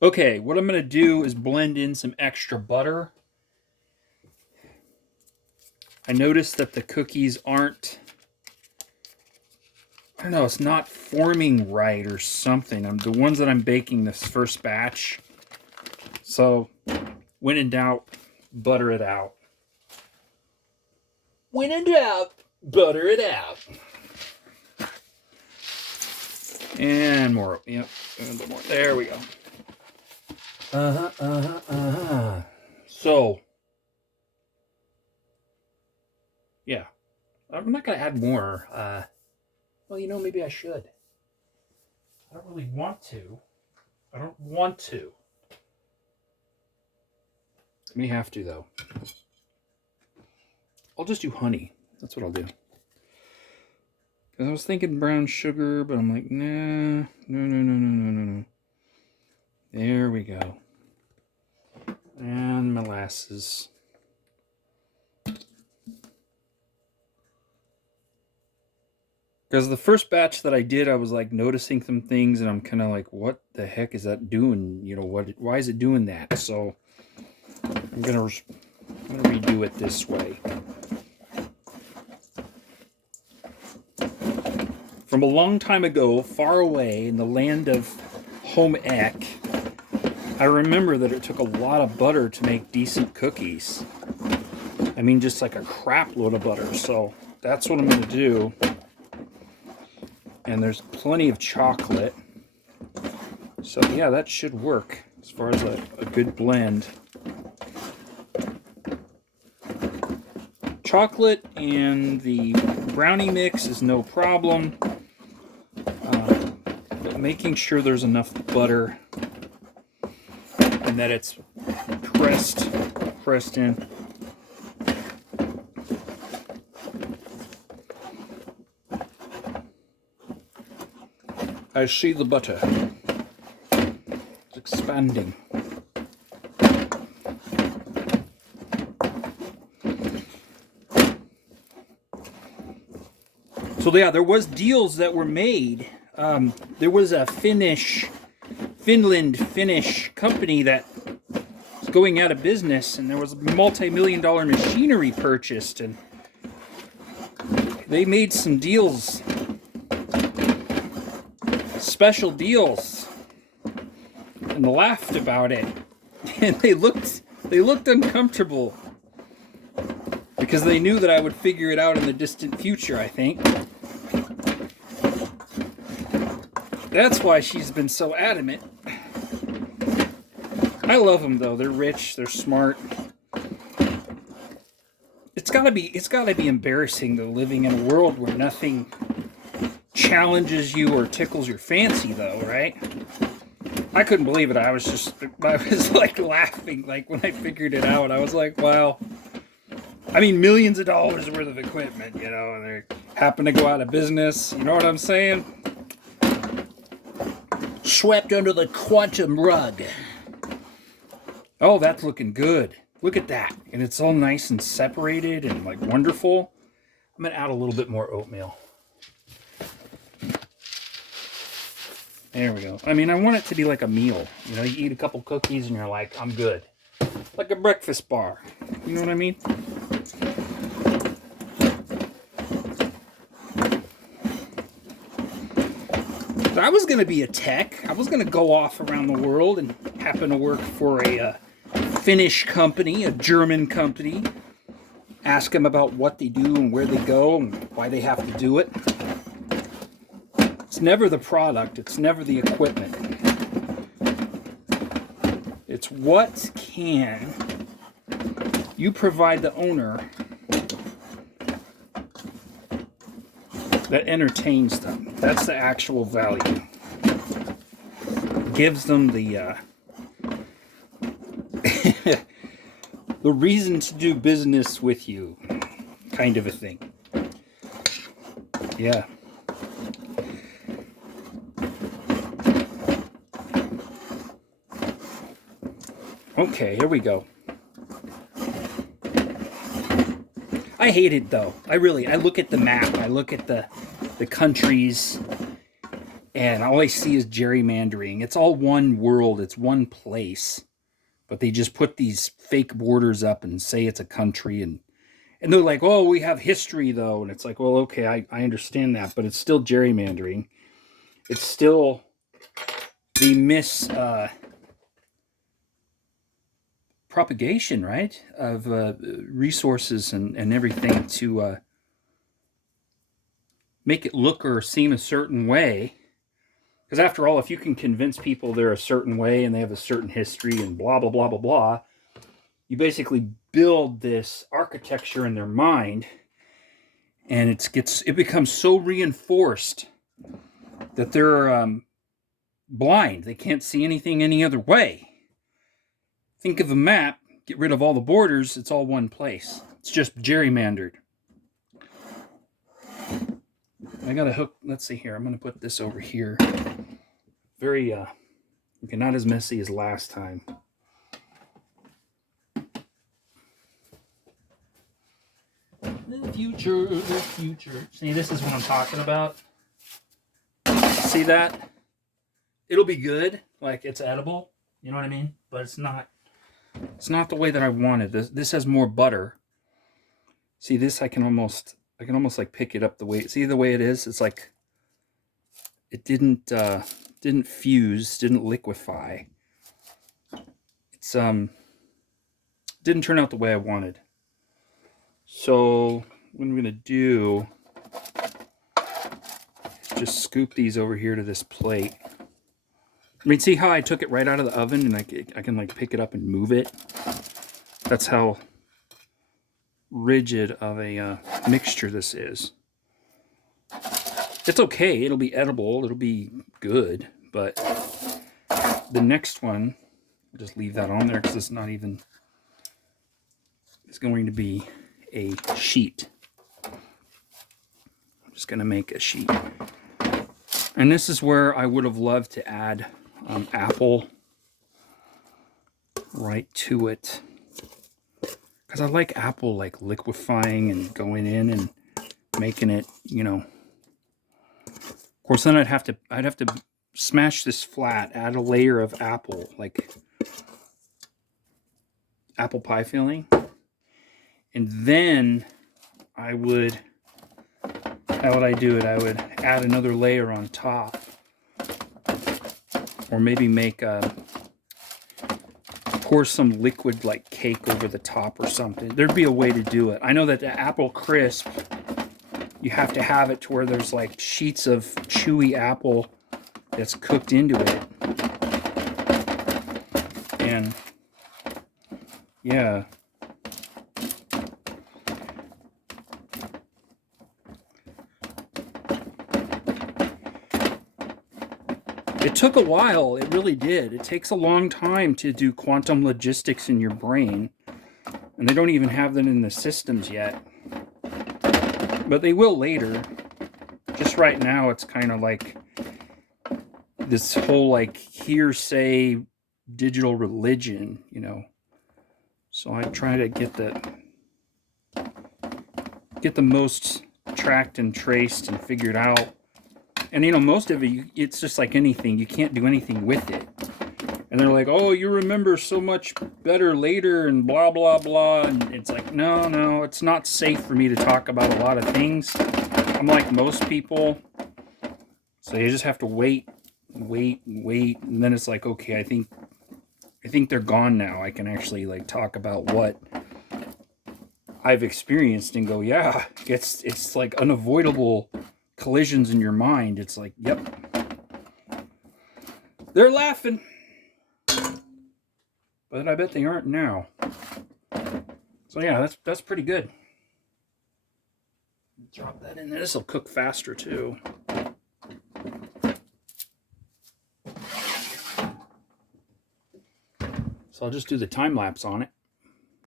Okay, what I'm going to do is blend in some extra butter. I noticed that the cookies aren't, I don't know, it's not forming right or something. The ones that I'm baking this first batch. So, when in doubt, butter it out. When in doubt, butter it out. And more. Yep. A little more. There we go. So, yeah. I'm not going to add more. Well, maybe I should. I don't really want to. I don't want to. I may have to, though. I'll just do honey. That's what I'll do. Because I was thinking brown sugar, but I'm like, nah. No. There we go. And molasses. Because the first batch that I did, I was like noticing some things, and I'm kind of like, what the heck is that doing? Why is it doing that? So I'm gonna redo it this way. From a long time ago, far away in the land of home ec, I remember that it took a lot of butter to make decent cookies. I mean, just like a crap load of butter. So that's what I'm going to do. And there's plenty of chocolate. So yeah, that should work as far as a good blend. Chocolate and the brownie mix is no problem. But making sure there's enough butter and that it's pressed in. I see the butter. It's expanding. So yeah, there was deals that were made. There was a Finland Finnish company that was going out of business, and there was multi-million-dollar machinery purchased, and they made some deals, special deals, and laughed about it, and they looked uncomfortable because they knew that I would figure it out in the distant future, I think. That's why she's been so adamant. I love them though. They're rich. They're smart. It's gotta be embarrassing though, living in a world where nothing challenges you or tickles your fancy though, right? I couldn't believe it. I was like laughing like when I figured it out. I was like, wow. I mean, millions of dollars worth of equipment, and they happen to go out of business. You know what I'm saying? Swept under the quantum rug. Oh, that's looking good. Look at that. And it's all nice and separated and like wonderful. I'm going to add a little bit more oatmeal. There we go. I mean, I want it to be like a meal. You eat a couple cookies and you're like, I'm good. Like a breakfast bar. You know what I mean? I was going to be a tech. I was going to go off around the world and happen to work for a Finnish company, a German company. Ask them about what they do and where they go and why they have to do it. It's never the product. It's never the equipment. It's what can you provide the owner that entertains them. That's the actual value. Gives them the the reason to do business with you, kind of a thing. Yeah. Okay, here we go. I hate it though. I look at the map. I look at the countries, And all I see is gerrymandering. It's all one world. It's one place. But they just put these fake borders up and say it's a country. And they're like, oh, we have history, though. And it's like, well, okay, I understand that. But it's still gerrymandering. It's still the propagation, right, of resources and everything to make it look or seem a certain way. Because after all, if you can convince people they're a certain way and they have a certain history and blah, blah, blah, blah, blah, you basically build this architecture in their mind, and it becomes so reinforced that they're blind. They can't see anything any other way. Think of a map, get rid of all the borders, it's all one place. It's just gerrymandered. I got a hook. Let's see here. I'm going to put this over here. Very, okay, not as messy as last time. The future, the future. See, this is what I'm talking about. See that? It'll be good, like it's edible. You know what I mean? But it's not. It's not the way that I wanted. This has more butter. See, this I can almost like pick it up the way. See the way it is? It's like it didn't fuse, didn't liquefy. It's didn't turn out the way I wanted. So what I'm gonna do, just scoop these over here to this plate. I mean, see how I took it right out of the oven and I can like pick it up and move it? That's how rigid of a mixture this is. It's okay, it'll be edible, it'll be good, but the next one, I'll just leave that on there because it's not even, it's going to be a sheet. I'm just going to make a sheet. And this is where I would have loved to add apple right to it. Because I like apple like liquefying and going in and making it, you know. Of course, then I'd have to smash this flat, add a layer of apple, like apple pie filling. And then I would, how would I do it? I would add another layer on top. Or maybe make pour some liquid like cake over the top or something. There'd be a way to do it. I know that the apple crisp, you have to have it to where there's like sheets of chewy apple that's cooked into it. And yeah. It took a while, it really did. It takes a long time to do quantum logistics in your brain. And they don't even have that in the systems yet. But they will later. Just right now, it's kind of like this whole like hearsay digital religion, you know. So I try to get the most tracked and traced and figured out. And, you know, most of it, it's just like anything. You can't do anything with it. And they're like, oh, you remember so much better later and blah, blah, blah. And it's like, no, it's not safe for me to talk about a lot of things. I'm like most people. So you just have to wait. And then it's like, okay, I think they're gone now. I can actually, like, talk about what I've experienced and go, yeah, it's like unavoidable collisions in your mind. It's like, yep, they're laughing, but I bet they aren't now. So yeah, that's pretty good. Drop that in there. This will cook faster too. So I'll just do the time lapse on it.